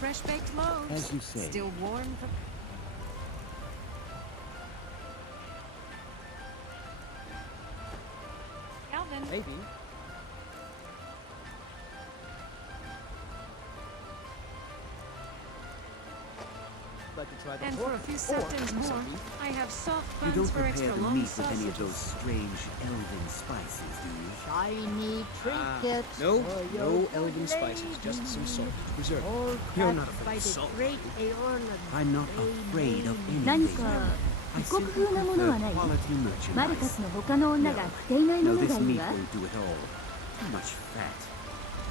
Fresh baked loaves. As you say. Still warm from... Calvin. Maybe. Like to try the And pork for a few or seconds more, some beef. I have soft You buns don't for prepare extra the long meat with any of those sausages. strange elven spices, do you? Shiny trinkets. No, for your no good elven spices, just some salt. Preserve. All You're cut not afraid by of the salt. great Aeorlan. I'm not afraid of 何 anything. か I 異国 simply 風なものは prefer ない？ quality マルカ merchandise. スの他の女が着ていないも No, の this がいい meat わ。 won't do it all. Too much fat.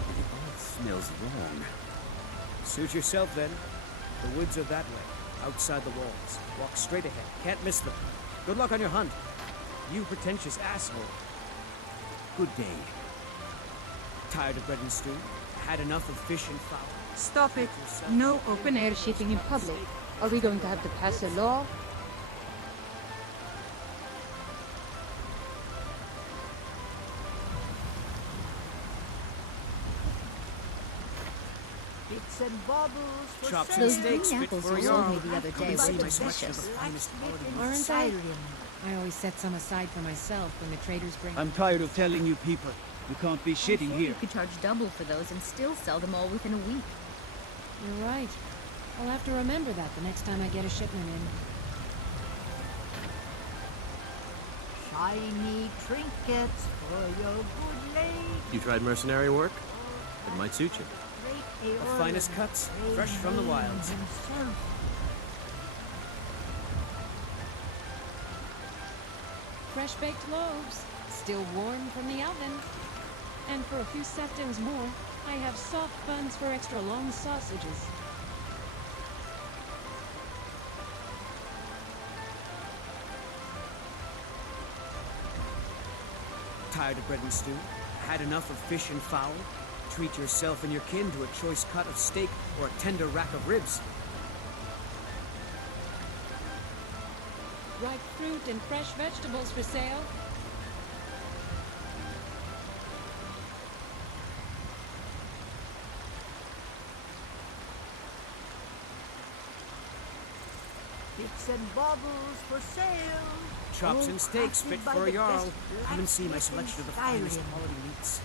And it all smells wrong. Suit yourself then. The woods are that way, outside the walls. Walk straight ahead. Can't miss them. Good luck on your hunt. You pretentious asshole. Good day. Tired of bread and stew? Had enough of fish and fowl? Stop it. No open air shitting in public. Are we going to have to pass a law? Bits and baubles for Chops and sale. Those green steaks fit apples for a you sold yarn. me the other day Come were see my selection of delicious. the finest quality meat. Aren't they? Siren. I always set some aside for myself when the traders bring... I'm tired of telling you people. You can't be shitting You here. could charge double for those and still sell them all within a week. You're right. I'll have to remember that the next time I get a shipment in. Shiny trinkets for your good lady. You tried mercenary work? It might suit you. Great The Aeorlan. finest cuts, fresh from the wilds. Himself. Fresh baked loaves. Still warm from the oven. And for a few seconds more, I have soft buns for extra long sausages. Tired of bread and stew? Had enough of fish and fowl? Treat yourself and your kin to a choice cut of steak or a tender rack of ribs. Ripe fruit and fresh vegetables for sale. Bits and baubles for sale. Chops All and steaks crafted fit by for a the jarl. best Come and see my blacksmith selection of the in finest Skyrim. quality meats.